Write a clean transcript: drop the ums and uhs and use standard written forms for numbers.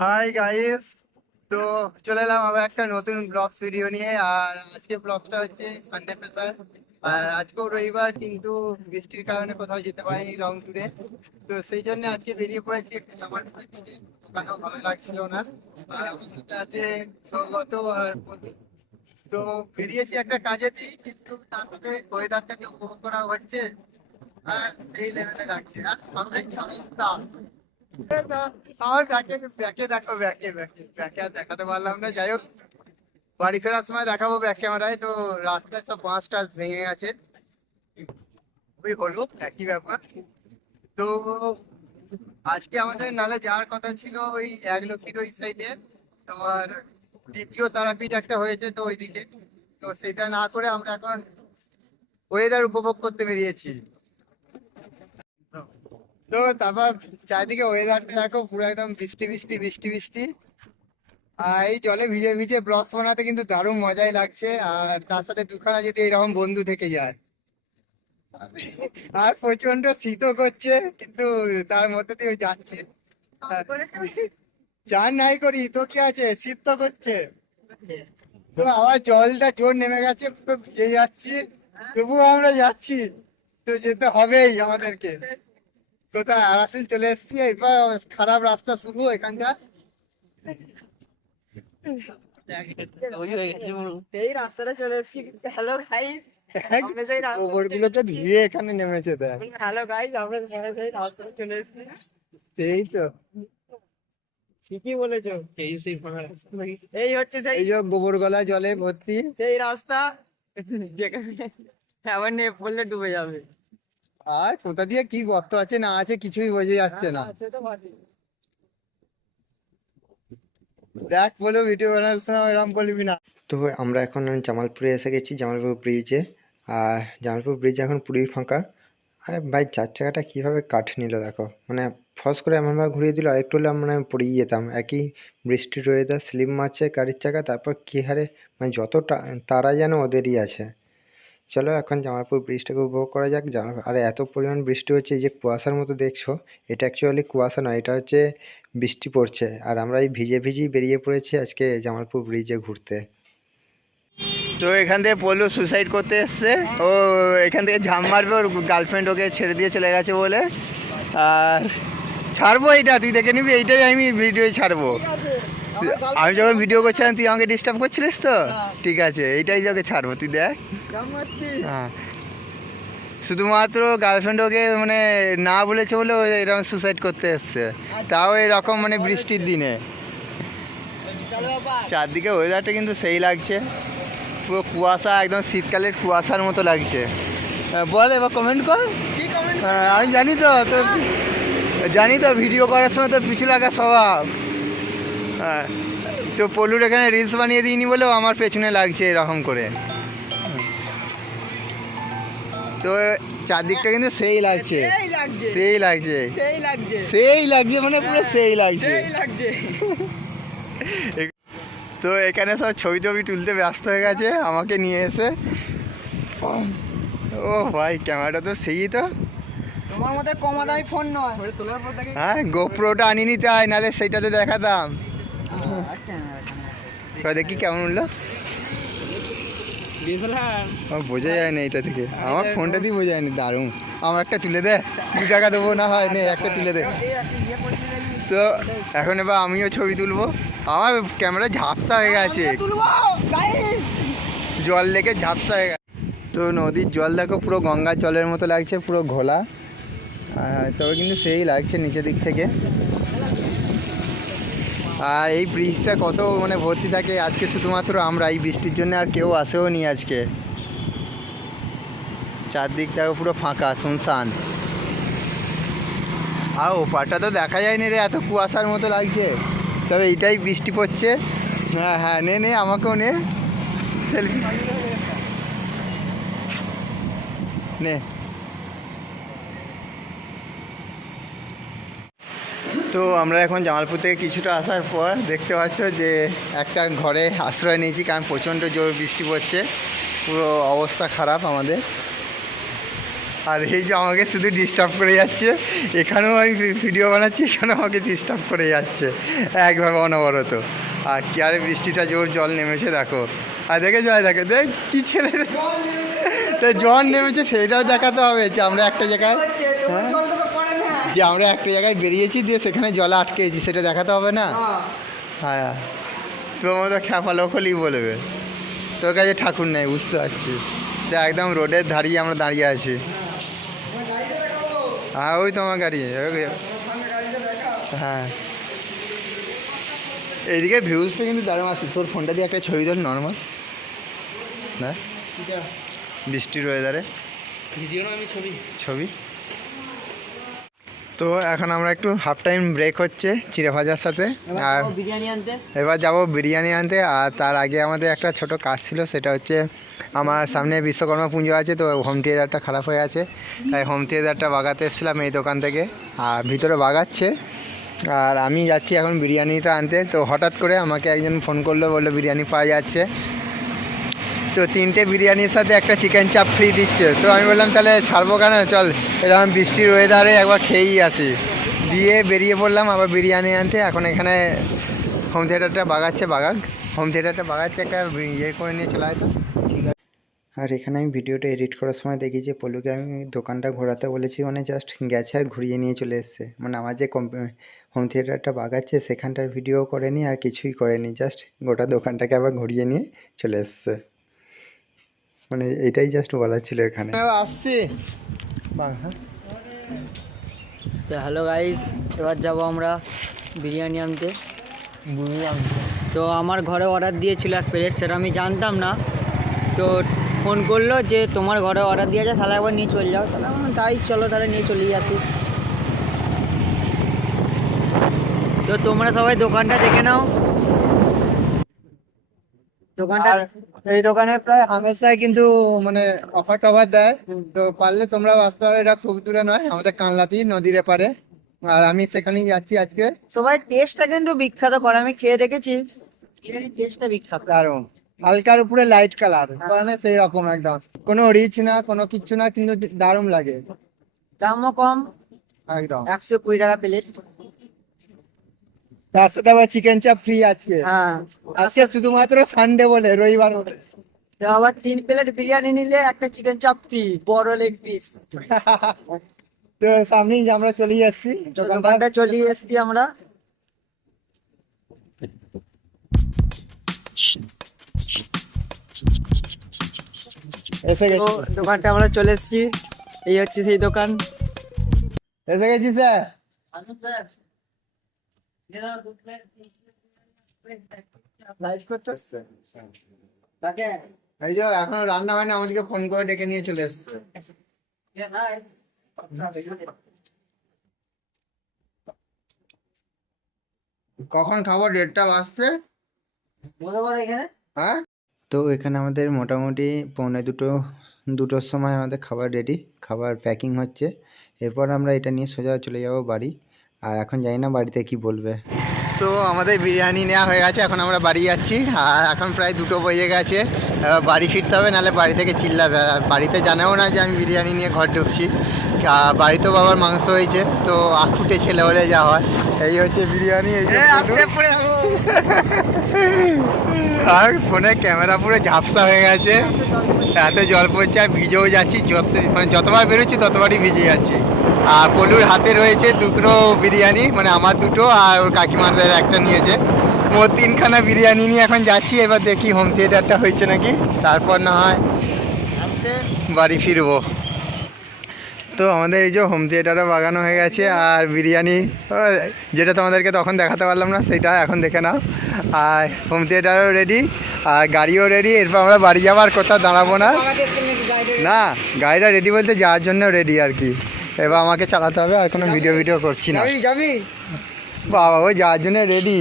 Hi guys. তো চলে এলাম আবার একটা নতুন ব্লগস ভিডিও নিয়ে। আর আজকে ব্লগটা হচ্ছে সানডে স্পেশাল। আর আজকেও রবিবার, কিন্তু বৃষ্টির কারণে কোথাও যেতে পারিনি লং ট্যুরে। তো সেই জন্য আজকে বেরিয়ে পড়েছি একটু জামার দিকে। ওখানেও ভালো লাগছিল না। আর আমার সাথে আছে সৌগত আর প্রদীপ। তো বেরিয়েছি একটা কাজেতেই, কিন্তু তার সাথে ওয়েদারটাকে উপভোগ করা হচ্ছে। আর সেই লেভেলে লাগছে। আর সামনে কি অবস্থা! আমার ব্যাকে ব্যাকে দেখো, ব্যাকে ব্যাকে ব্যাকে আর দেখাতে পারলাম না। যাই হোক, বাড়ি ফেরার সময় দেখাবো ব্যাক ক্যামেরায়। তো রাস্তায় সব বাঁশ টাস ভেঙে গেছে, ওই হলো একই ব্যাপার। তো আজকে আমাদের নালে যাওয়ার কথা ছিল ওই 1 লক্ষীর ওই সাইডে। তোমার দ্বিতীয় তারাপীঠ একটা হয়েছে তো ওইদিকে। তো সেটা না করে আমরা এখন ওয়েদার উপভোগ করতে বেরিয়েছি। তো তারপর চারিদিকে ওয়েদারটা দেখো, পুরো একদম বৃষ্টি বৃষ্টি বৃষ্টি বৃষ্টি। আর এই জলে ভিজে ভিজে ব্লগস বানাতে কিন্তু দারুণ মজাই লাগছে। আর তার সাথে দুখানা যদি এরকম বন্ধু থেকে যায়। আর প্রচন্ড শীতও করছে, কিন্তু তার মধ্যে দিয়ে যাচ্ছে। চান নাই করি তো কি আছে, শীত তো করছে। তো আবার জলটা জোর নেমে গেছে, পুরো ভিজে যাচ্ছি। তবুও আমরা যাচ্ছি, তো যেতে হবেই আমাদেরকে। কোথায় আরাসিল চলে এসেছি, এরপর খারাপ রাস্তা শুরু এখানটা। এই রাস্তাটা চলে এসেছি। হ্যালো গাইস, আমরা সেই গোবর গুলোকে ধুয়ে এখানে নেমেছে দেখ। হ্যালো গাইস, আমরা সেই রাস্তাটা চলে এসেছি। সেই তো, ঠিকই বলেছো। এই হচ্ছে সেই এই যে গোবর গলা জলে ভর্তি। সেই রাস্তা যেখানে আবার নেপ পড়লে ডুবে যাবে। আর কোথা দিয়ে কি গর্ত আছে না আছে কিছুই বোঝা যাচ্ছে না। সে তো বটেই। দেখ, বলে ভিডিও বানানোর সময় এরকম বলবি না। তো আমরা এখন জামালপুরে এসে গেছি, জামালপুর ব্রিজে। আর জামালপুর ব্রিজ এখন পুরোই ফাঁকা। আরে ভাই, 4 চাকাটা কীভাবে কাঠ নিল দেখো, মানে ফস করে এমনভাবে ঘুরিয়ে দিল, আরেকটু হলে মানে পড়েই যেতাম। একই বৃষ্টির ওয়েদার, স্লিপ মারছে গাড়ির চাকা, তারপর কী হারে মানে যতটা তারা যেন ওদেরই আছে। চলো এখন জামালপুর ব্রিজটাকে উপভোগ করা যাক। আর এত পরিমাণ বৃষ্টি হচ্ছে, এই যে কুয়াশার মতো দেখছো, এটা অ্যাকচুয়ালি কুয়াশা নয়, এটা হচ্ছে বৃষ্টি পড়ছে। আর আমরা এই ভিজে ভিজেই বেরিয়ে পড়েছি আজকে জামালপুর ব্রিজে ঘুরতে। তো এখান থেকে পড়লো সুসাইড করতে এসছে ও। এখান থেকে ঝাঁপ মারবে, ওর গার্লফ্রেন্ড ওকে ছেড়ে দিয়ে চলে গেছে বলে। আর ছাড়বো এইটা, তুই দেখে নিবি, এইটাই আমি ভিডিওই ছাড়বো। আমি যখন ভিডিও করছিলাম তুই আমাকে ডিস্টার্ব করছিলিস তো। ঠিক আছে, এইটাই তোকে ছাড়বো, তুই দেখ। হ্যাঁ, শুধুমাত্র গার্লফ্রেন্ড ওকে মানে না বলেছে বলে ও এরকম সুসাইড করতে এসছে, তাও এরকম মানে বৃষ্টির দিনে। চারদিকে ওয়েদারটা কিন্তু সেই লাগছে, পুরো কুয়াশা, একদম শীতকালের কুয়াশার মতো লাগছে। বল, এবার কমেন্ট কর। আমি জানি তো জানি তো ভিডিও করার সময় তো পিছু লাগা স্বভাব। হ্যাঁ, তো পল্লুর এখানে রিলস বানিয়ে দিইনি বলেও আমার পেছনে লাগছে এরকম করে। তো চারদিকটা কিন্তু সেই লাগছে, সেই লাগছে, সেই লাগছে, মানে পুরো সেই লাগছে। তো এখানে সব ছবি টবি তুলতে ব্যস্ত হয়ে গেছে আমাকে নিয়ে এসে। ও ভাই, ক্যামেরাটা তো সেই তো। তোমার মতো কমা দামি ফোন নয়। হ্যাঁ, গোপ্রোটা আনিনি তাই, নাহলে সেইটাতে দেখাতাম। দেখি কেমন উঠলো। বোঝা যায় না এটা থেকে, আমার ফোনটা দিয়ে বোঝা যায়নি। দারুণ, আমার একটা তুলে দে, 2 টাকা দেবো না হয়, নে একটা তুলে দে। তো এখন এবার আমিও ছবি তুলবো। আমার ক্যামেরা ঝাপসা হয়ে গেছে, জল লেগে ঝাপসা হয়ে গেছে। তো নদীর জল দেখো, পুরো গঙ্গার জলের মতো লাগছে, পুরো ঘোলা। তবে কিন্তু সেই লাগছে নিচের দিক থেকে। আর এই ব্রিজটা কত মানে ভর্তি থাকে, আজকে শুধুমাত্র আমরা, এই বৃষ্টির জন্য আর কেউ আসেও নি আজকে। চারদিকটা পুরো ফাঁকা শুনশান। আর ওপারটা তো দেখা যায়নি রে, এত কুয়াশার মতো লাগছে। তবে এইটাই বৃষ্টি পড়ছে। হ্যাঁ হ্যাঁ, নে নে, আমাকেও নে সেলফি নে। তো আমরা এখন জামালপুর থেকে কিছুটা আসার পর দেখতে পাচ্ছ যে একটা ঘরে আশ্রয় নিয়েছি, কারণ প্রচণ্ড জোর বৃষ্টি পড়ছে, পুরো অবস্থা খারাপ আমাদের। আর এই যে আমাকে শুধু ডিস্টার্ব করে যাচ্ছে, এখানেও আমি ভিডিও বানাচ্ছি, এখানেও আমাকে ডিস্টার্ব করে যাচ্ছে একভাবে অনবরত। আর কি আরে বৃষ্টিটা জোর জল নেমেছে দেখো, আর দেখে যায় দেখে দেখ কী ছেলে জল নেমেছে সেইটাও দেখাতে হবে যে আমরা একটা জায়গায় যে আমরা একটা জায়গায় বেরিয়েছি দিয়ে সেখানে জলে আটকেছি, সেটা দেখাতে হবে না? হ্যাঁ, তোমার তো খ্যাপা লোক হলেই বলবে তোর কাছে ঠাকুর নেই, বুঝতে পারছি। একদম রোডের ধারিয়ে আমরা দাঁড়িয়ে আছি। হ্যাঁ ওই তো আমার গাড়ি। হ্যাঁ এইদিকে ভিউজটা কিন্তু দারুণ আসছে। তোর ফোনটা দিয়ে একটা ছবি তোর নর্মাল না, বৃষ্টির ওয়েদারে ছবি। তো এখন আমরা একটু হাফ টাইম ব্রেক হচ্ছে চিড়ে ভাজার সাথে, আর বিরিয়ানি আনতে এবার যাবো বিরিয়ানি আনতে। আর তার আগে আমাদের একটা ছোট কাজ ছিল, সেটা হচ্ছে আমার সামনে বিশ্বকর্মা পুজো আছে, তো হোম থিয়েটারটা খারাপ হয়ে আছে, তাই হোম থিয়েটারটা বাগাতে এসেছিলাম এই দোকান থেকে, আর ভিতরে বাগাচ্ছে। আর আমি যাচ্ছি এখন বিরিয়ানিটা আনতে। তো হঠাৎ করে আমাকে একজন ফোন করলো, বললো বিরিয়ানি পাওয়া যাচ্ছে, তো 3টে বিরিয়ানির সাথে একটা চিকেন চাপ ফ্রি দিচ্ছে। তো আমি বললাম তাহলে ছাড়বো কেন, চল এরকম বৃষ্টির ওয়েদারে একবার খেয়েই আসি, দিয়ে বেরিয়ে পড়লাম আবার বিরিয়ানি আনতে। এখন এখানে হোম থিয়েটারটা বাগাচ্ছে, হোম থিয়েটারটা বাগাচ্ছে, একটা ইয়ে করে নিয়ে চলে হয়তো। আর এখানে আমি ভিডিওটা এডিট করার সময় দেখি যে পলুকে আমি দোকানটা ঘোরাতে বলেছি, মানে জাস্ট গেছে আর ঘুরিয়ে নিয়ে চলে এসছে। মানে আমার যে হোম থিয়েটারটা বাগাচ্ছে সেখানটার ভিডিও করেনি আর কিছুই করেনি, জাস্ট গোটা দোকানটাকে আবার ঘুরিয়ে নিয়ে চলে এসছে। মানে এটাই জাস্ট বলার ছিল এখানে। আসছি। তো হ্যালো গাইস, এবার যাব আমরা বিরিয়ানি আনতে। তো আমার ঘরে অর্ডার দিয়েছিল 1 প্লেট, সেটা আমি জানতাম না। তো ফোন করলো যে তোমার ঘরে অর্ডার দিয়েছে, তাহলে একবার নিয়ে চলে যাও। তাহলে আমি তাই চলো তাহলে নিয়ে চলেই আসি। তো তোমরা সবাই দোকানটা দেখে নাও। দোকানটা এই দোকানে প্রায় হামেশাই কিন্তু মানে অফার টফার দেয়, তো পারলে তোমরা আসতে পারো। এটা খুব দূরে নয়, আমাদের কানলাতি নদীর এপারে, আর আমি সেখানেই যাচ্ছি আজকে। সবাই টেস্টটা কিন্তু বিখ্যাত করে, আমি খেয়ে দেখেছি, বিরিয়ানির টেস্টটা বিখ্যাত। দারুণ, হালকার উপরে লাইট কালার, মানে সেই রকম একদম, কোনো রিচ না কোনো কিচ্ছু না, কিন্তু দারুণ লাগে, দামও কম, একদম। 120 টাকা প্লেট। তার সাথে আবার চিকেন চাপ ফ্রি আছে। হ্যাঁ, আজকে শুধুমাত্র সানডে বলে, রবিবার বলে। তো আবার 3 প্লেট বিরিয়ানি নিলে একটা চিকেন চাপ ফ্রি, বড় লেগ পিস। তো সামনেই যে আমরা চলে যাচ্ছি দোকানটা চলে এসেছি আমরা। এসে তো গেছি, দোকানটা আমরা চলে এসেছি, এই হচ্ছে সেই দোকান। এসে গেছি স্যার। লাইভ করতে এসছে তাকে, এই যে এখনো রান্না হয়নি, আমাদেরকে ফোন করে ডেকে নিয়ে চলে এসছে। কখন খাবো? 1:30 বাজছে। হ্যাঁ, তো এখানে আমাদের মোটামুটি 1:45-2টোর সময় আমাদের খাবার রেডি, খাবার প্যাকিং হচ্ছে। এরপর আমরা এটা নিয়ে সোজা চলে যাব বাড়ি। আর এখন জানি না বাড়িতে কি বলবে। তো আমাদের বিরিয়ানি নেওয়া হয়ে গেছে, এখন আমরা বাড়ি যাচ্ছি। আর এখন প্রায় 2টো বেজে গেছে, এবার বাড়ি ফিরতে হবে, নাহলে বাড়ি থেকে চিল্লাবে। আর বাড়িতে জানাও না যে আমি বিরিয়ানি নিয়ে ঘর ঢুকছি। বাড়িতেও বাবার মাংস হয়েছে, তো আখুটে ছেলে হলে যা হয়। এই হচ্ছে বিরিয়ানি, এই যে আর ফোনে ক্যামেরা পুরো ঝাপসা হয়ে গেছে, এত জল পড়ছে, আর ভিজেও যাচ্ছি। যতবার বেরোচ্ছি ততবারই ভিজে যাচ্ছি। আর পলুর হাতে রয়েছে 2টো বিরিয়ানি, মানে আমার 2টো আর ওর কাকিমাদের একটা নিয়েছে। মোট 3খানা বিরিয়ানি নিয়ে এখন যাচ্ছি। এবার দেখি হোম থিয়েটারটা হয়েছে নাকি, তারপর না হয় বাড়ি ফিরবো। তো আমাদের এই যে হোম থিয়েটারও বাগানো হয়ে গেছে, আর বিরিয়ানি যেটা তোমাদেরকে তখন দেখাতে পারলাম না সেটা এখন দেখে নাও। আর হোম থিয়েটারও রেডি, আর গাড়িও রেডি। এরপর আমরা বাড়ি যাওয়ার কোথাও দাঁড়াবো না, না গাড়িটা রেডি বলতে যাওয়ার জন্য রেডি আর কি। এবার আমাকে চালাতে হবে, আর কোনো ভিডিও করছি না। বাবা ওই যাওয়ার জন্য রেডি।